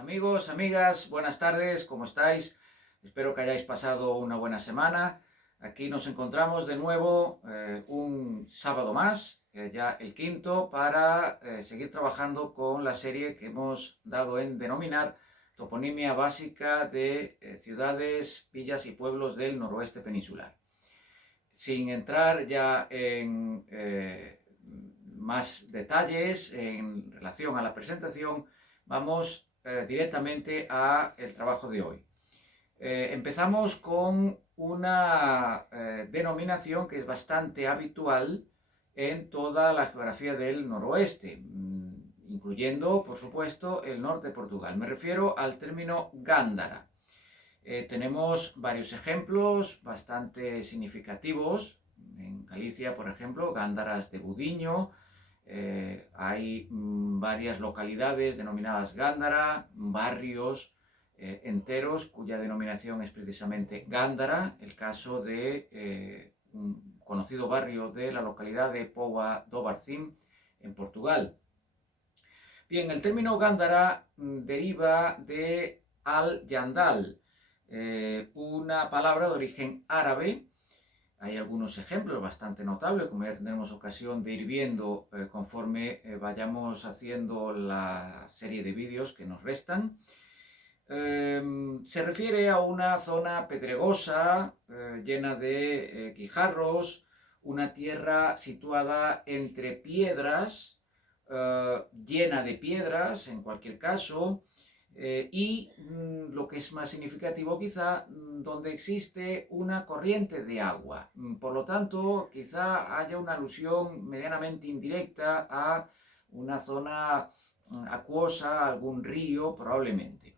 Amigos, amigas, buenas tardes, ¿cómo estáis? Espero que hayáis pasado una buena semana. Aquí nos encontramos de nuevo un sábado más, ya el quinto, para seguir trabajando con la serie que hemos dado en denominar Toponimia básica de ciudades, villas y pueblos del noroeste peninsular. Sin entrar ya en más detalles en relación a la presentación, vamos directamente al trabajo de hoy. Empezamos con una denominación que es bastante habitual en toda la geografía del noroeste, incluyendo, por supuesto, el norte de Portugal. Me refiero al término gándara. Tenemos varios ejemplos bastante significativos. En Galicia, por ejemplo, Gándaras de Budiño. Hay varias localidades denominadas Gándara, barrios enteros cuya denominación es precisamente Gándara. El caso de un conocido barrio de la localidad de Póvoa do Varzim, en Portugal. Bien, el término Gándara deriva de al-Yandal, una palabra de origen árabe. Hay algunos ejemplos bastante notables, como ya tendremos ocasión de ir viendo conforme vayamos haciendo la serie de vídeos que nos restan. Se refiere a una zona pedregosa, llena de guijarros, una tierra situada entre piedras, llena de piedras en cualquier caso, y lo que es más significativo quizá, donde existe una corriente de agua. Por lo tanto, quizá haya una alusión medianamente indirecta a una zona acuosa, algún río probablemente.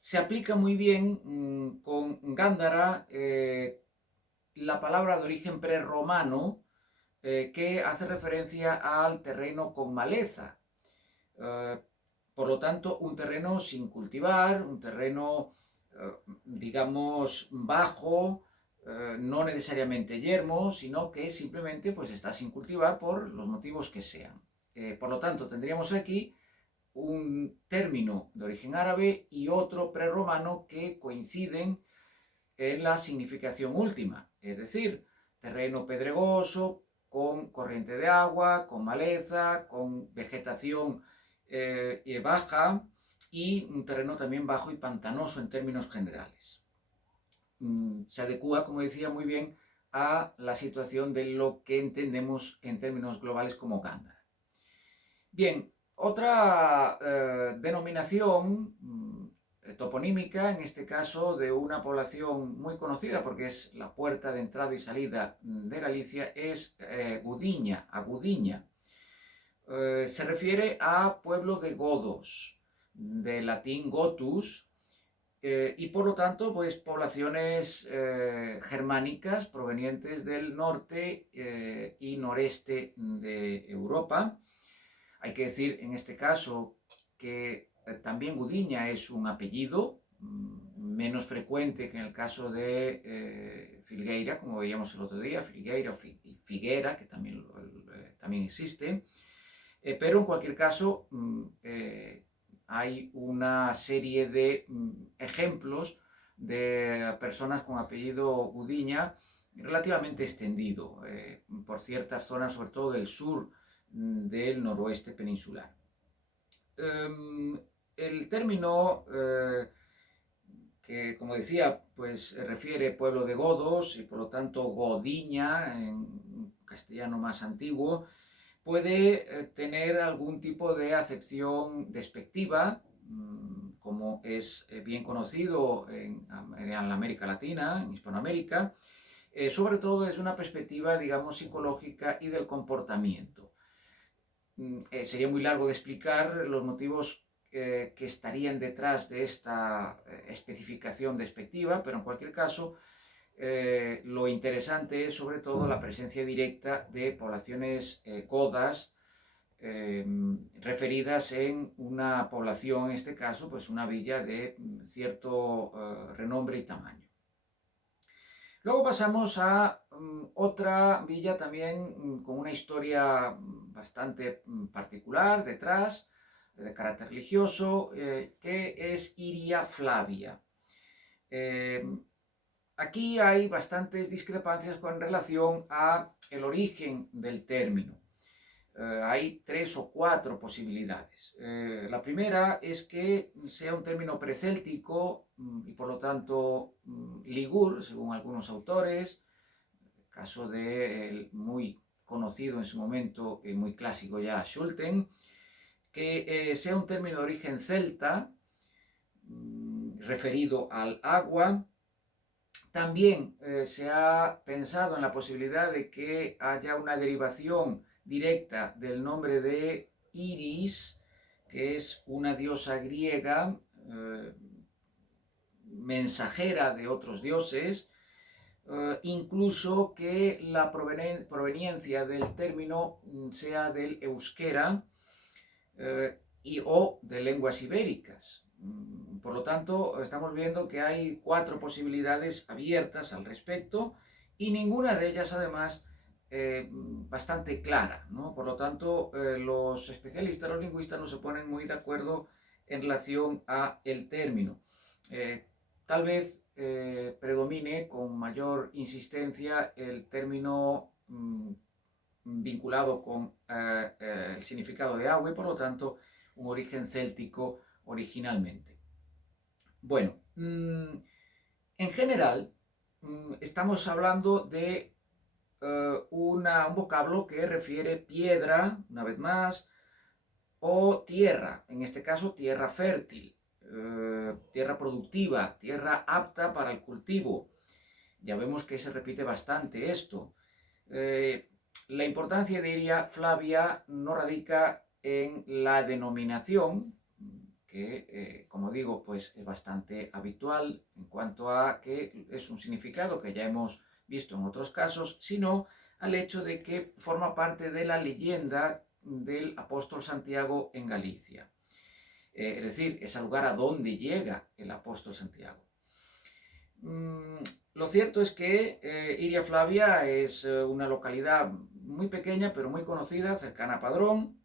Se aplica muy bien con Gándara la palabra de origen prerromano que hace referencia al terreno con maleza. Por lo tanto, un terreno sin cultivar, un terreno, digamos, bajo, no necesariamente yermo, sino que simplemente pues, está sin cultivar por los motivos que sean. Por lo tanto, tendríamos aquí un término de origen árabe y otro prerromano que coinciden en la significación última, es decir, terreno pedregoso, con corriente de agua, con maleza, con vegetación baja y un terreno también bajo y pantanoso en términos generales. Se adecua, como decía, muy bien a la situación de lo que entendemos en términos globales como Gándara. Bien, otra denominación toponímica, en este caso de una población muy conocida porque es la puerta de entrada y salida de Galicia, es Gudiña, Agudiña. Se refiere a pueblo de godos, de latín gotus, y por lo tanto, pues poblaciones germánicas provenientes del norte y noreste de Europa. Hay que decir en este caso que también Gudiña es un apellido, menos frecuente que en el caso de Filgueira, como veíamos el otro día, Filgueira o Figuera, que también existe. Pero en cualquier caso hay una serie de ejemplos de personas con apellido Gudiña relativamente extendido por ciertas zonas, sobre todo del sur del noroeste peninsular. El término que, como decía, pues refiere pueblo de godos y por lo tanto Godiña en castellano más antiguo, puede tener algún tipo de acepción despectiva, como es bien conocido en la América Latina, en Hispanoamérica, sobre todo desde una perspectiva, digamos, psicológica y del comportamiento. Sería muy largo de explicar los motivos que estarían detrás de esta especificación despectiva, pero en cualquier caso, lo interesante es sobre todo la presencia directa de poblaciones godas referidas en una población, en este caso, pues una villa de cierto renombre y tamaño. Luego pasamos a otra villa también con una historia bastante particular detrás, de carácter religioso, que es Iria Flavia. Aquí hay bastantes discrepancias con relación a el origen del término. Hay 3 o 4 posibilidades. La primera es que sea un término precéltico y por lo tanto ligur, según algunos autores, caso del muy conocido en su momento y muy clásico ya Schulten, que sea un término de origen celta, referido al agua. También se ha pensado en la posibilidad de que haya una derivación directa del nombre de Iris, que es una diosa griega, mensajera de otros dioses, incluso que la proveniencia del término sea del euskera o de lenguas ibéricas. Por lo tanto, estamos viendo que hay 4 posibilidades abiertas al respecto y ninguna de ellas, además, bastante clara, ¿no? Por lo tanto, los especialistas, los lingüistas, no se ponen muy de acuerdo en relación a el término. Tal vez predomine con mayor insistencia el término vinculado con el significado de agua y por lo tanto un origen céltico originalmente. Bueno, en general estamos hablando de un vocablo que refiere piedra, una vez más, o tierra, en este caso tierra fértil, tierra productiva, tierra apta para el cultivo. Ya vemos que se repite bastante esto. La importancia de Iria Flavia no radica en la denominación, que como digo, pues es bastante habitual en cuanto a que es un significado que ya hemos visto en otros casos, sino al hecho de que forma parte de la leyenda del apóstol Santiago en Galicia. Es decir, es el lugar a donde llega el apóstol Santiago. Lo cierto es que Iria Flavia es una localidad muy pequeña pero muy conocida, cercana a Padrón,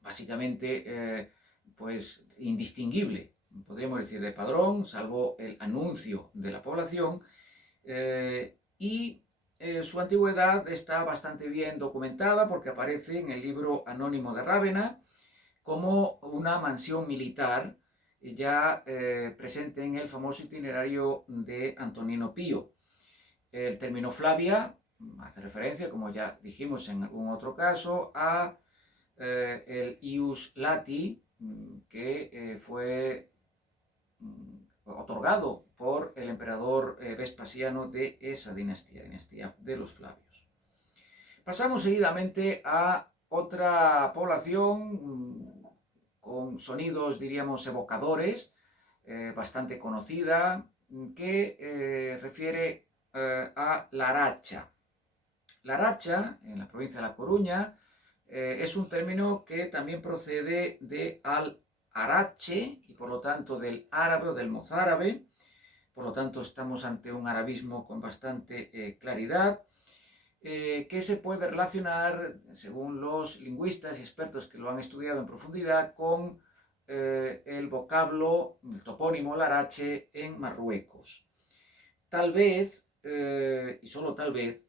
básicamente pues indistinguible, podríamos decir, de Padrón, salvo el anuncio de la población, y su antigüedad está bastante bien documentada porque aparece en el libro anónimo de Rávena como una mansión militar ya presente en el famoso itinerario de Antonino Pío. El término Flavia hace referencia, como ya dijimos en algún otro caso, a el ius lati, que fue otorgado por el emperador Vespasiano de esa dinastía, dinastía de los Flavios. Pasamos seguidamente a otra población con sonidos, diríamos, evocadores, bastante conocida, que refiere a Laracha. Laracha, en la provincia de La Coruña, es un término que también procede de al-arache y por lo tanto del árabe o del mozárabe. Por lo tanto, estamos ante un arabismo con bastante claridad, que se puede relacionar, según los lingüistas y expertos que lo han estudiado en profundidad, con el vocablo, el topónimo Larache en Marruecos. Tal vez, y solo tal vez,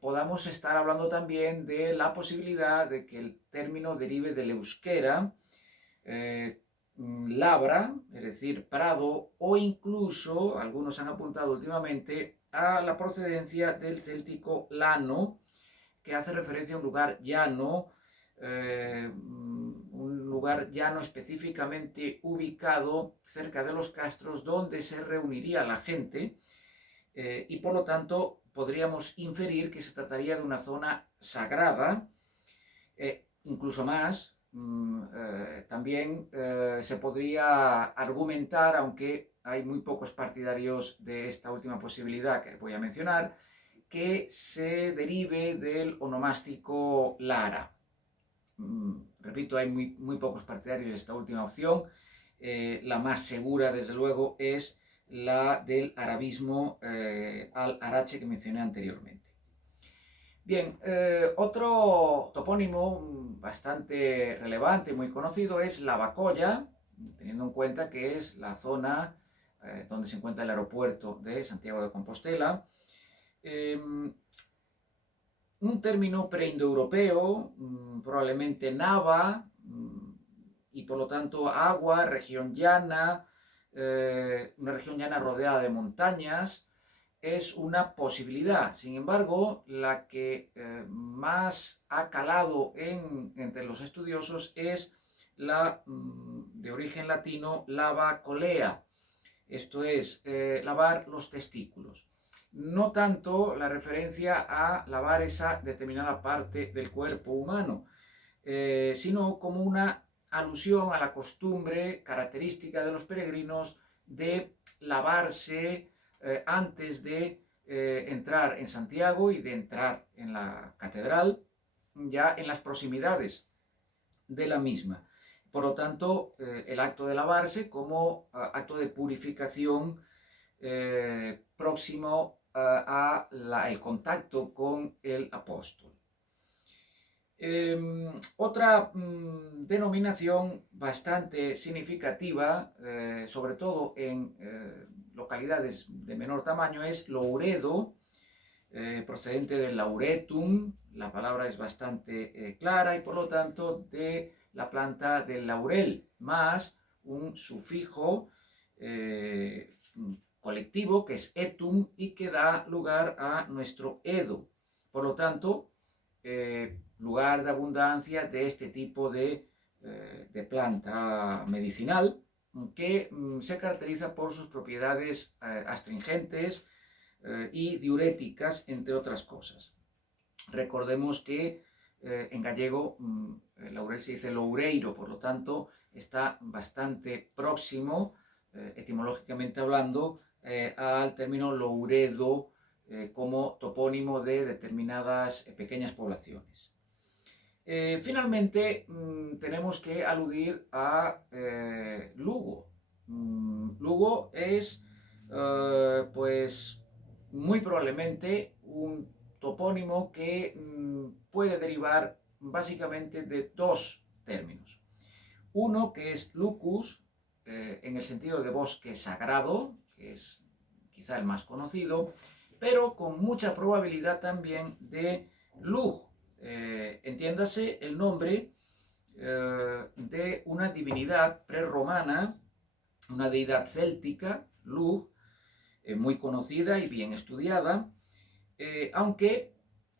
podamos estar hablando también de la posibilidad de que el término derive del euskera, labra, es decir, prado, o incluso, algunos han apuntado últimamente, a la procedencia del céltico lano, que hace referencia a un lugar llano, específicamente ubicado cerca de los castros donde se reuniría la gente, y por lo tanto podríamos inferir que se trataría de una zona sagrada, incluso más. También se podría argumentar, aunque hay muy pocos partidarios de esta última posibilidad que voy a mencionar, que se derive del onomástico Lara. Repito, hay muy pocos partidarios de esta última opción. La más segura, desde luego, es la del arabismo al-arache que mencioné anteriormente. Bien, otro topónimo bastante relevante, muy conocido, es Lavacolla, teniendo en cuenta que es la zona donde se encuentra el aeropuerto de Santiago de Compostela. Un término preindoeuropeo, probablemente Nava, y por lo tanto agua, región llana, una región llana rodeada de montañas, es una posibilidad. Sin embargo, la que más ha calado entre los estudiosos es la de origen latino lava colea, esto es, lavar los testículos. No tanto la referencia a lavar esa determinada parte del cuerpo humano, sino como una alusión a la costumbre característica de los peregrinos de lavarse antes de entrar en Santiago y de entrar en la catedral, ya en las proximidades de la misma. Por lo tanto, el acto de lavarse como acto de purificación próximo al contacto con el apóstol. Otra denominación bastante significativa, sobre todo en localidades de menor tamaño, es louredo, procedente del lauretum. La palabra es bastante clara y por lo tanto de la planta del laurel, más un sufijo colectivo que es etum y que da lugar a nuestro edo. Por lo tanto, lugar de abundancia de este tipo de planta medicinal que se caracteriza por sus propiedades astringentes y diuréticas, entre otras cosas. Recordemos que en gallego el laurel se dice loureiro, por lo tanto está bastante próximo, etimológicamente hablando, al término louredo como topónimo de determinadas pequeñas poblaciones. Finalmente, tenemos que aludir a Lugo. Lugo es, pues, muy probablemente un topónimo que puede derivar básicamente de dos términos. Uno que es lucus, en el sentido de bosque sagrado, que es quizá el más conocido, pero con mucha probabilidad también de lug, entiéndase el nombre de una divinidad prerromana, una deidad céltica, Lug, muy conocida y bien estudiada, aunque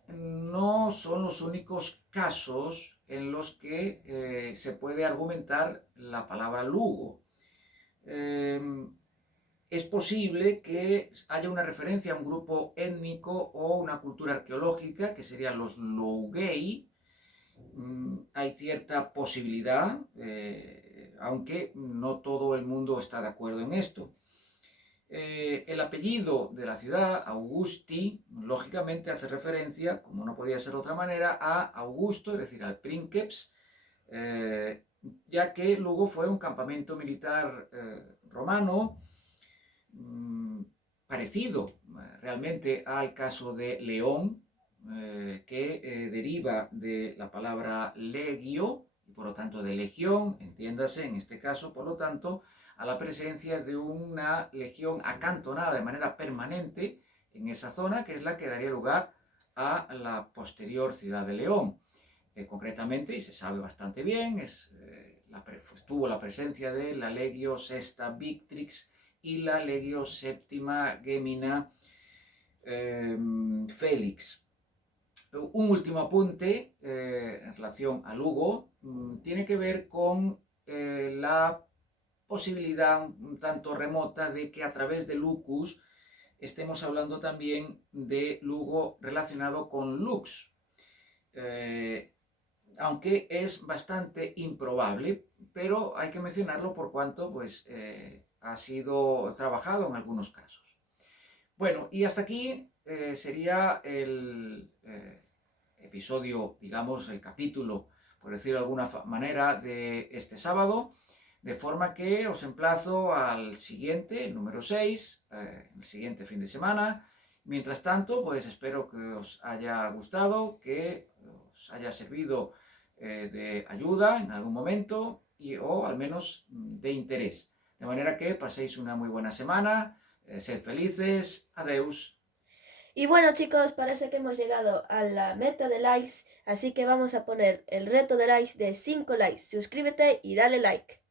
no son los únicos casos en los que se puede argumentar la palabra Lugo. Es posible que haya una referencia a un grupo étnico o una cultura arqueológica, que serían los Lougei. Hay cierta posibilidad, aunque no todo el mundo está de acuerdo en esto. El apellido de la ciudad, Augusti, lógicamente hace referencia, como no podía ser de otra manera, a Augusto, es decir, al Princeps, ya que Lugo fue un campamento militar romano, parecido realmente al caso de León, que deriva de la palabra legio, y por lo tanto de legión, entiéndase en este caso, por lo tanto, a la presencia de una legión acantonada de manera permanente en esa zona, que es la que daría lugar a la posterior ciudad de León. Concretamente, y se sabe bastante bien, tuvo la presencia de la Legio Sexta Victrix y la Legio Séptima Gemina Félix. Un último apunte en relación a Lugo tiene que ver con la posibilidad un tanto remota de que a través de Lucus estemos hablando también de Lugo relacionado con Lux, aunque es bastante improbable, pero hay que mencionarlo por cuanto pues, ha sido trabajado en algunos casos. Bueno, y hasta aquí sería el episodio, digamos, el capítulo, por decirlo de alguna manera, de este sábado, de forma que os emplazo al siguiente, el número 6, el siguiente fin de semana, Mientras tanto, pues espero que os haya gustado, que os haya servido de ayuda en algún momento o al menos de interés. De manera que paséis una muy buena semana, sed felices, adeus. Y bueno chicos, parece que hemos llegado a la meta de likes, así que vamos a poner el reto de likes de 5 likes. Suscríbete y dale like.